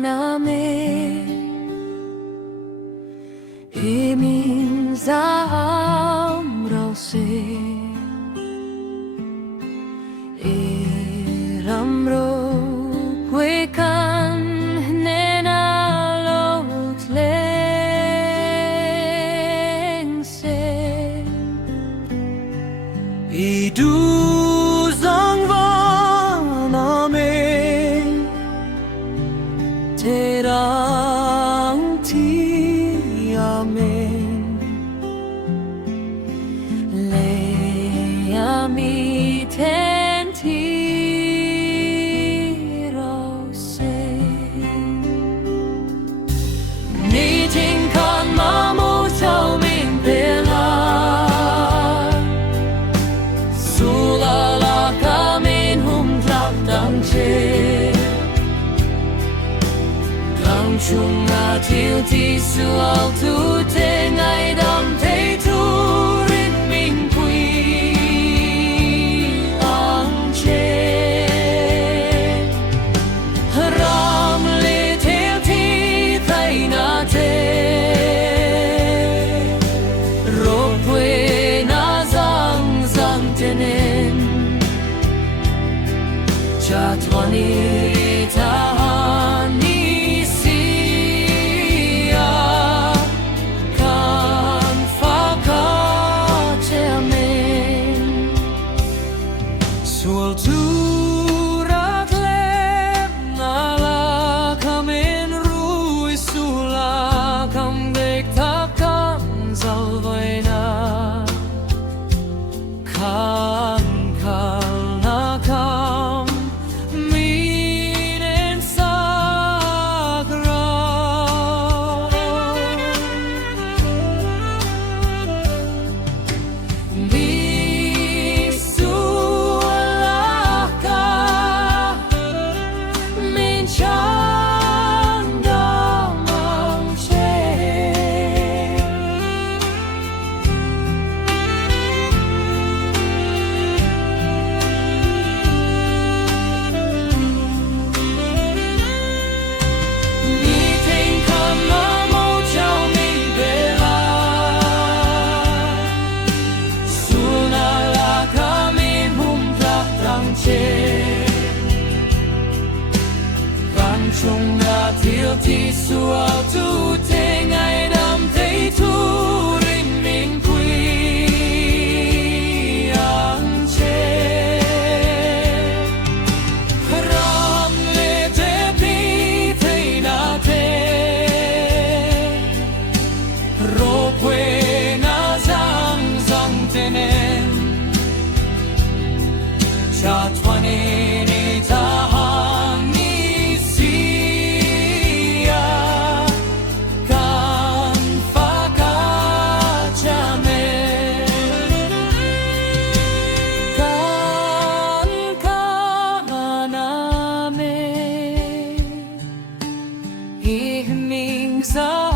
namin iminzam raw iramro kwekan nenalot lengse iduzang namin terang amen leami tenti rose meeting con mamu chau min pela sulala kamin hum tlak dang che chung a til ti su al tu te ngai dam te tu rit minh quy ang che ram le til ti thai na te ro pwe na zang zang tenen cha twani ta Sual turak lem nala kamen rui sula kam dek tak kan salvaina kan kalna kam minen sagra chung na til ti sual tu te ngai dam te tu ring minh quy ang che ram le te pi te na te ro kwe na zang zang tenen cha twani ni ta so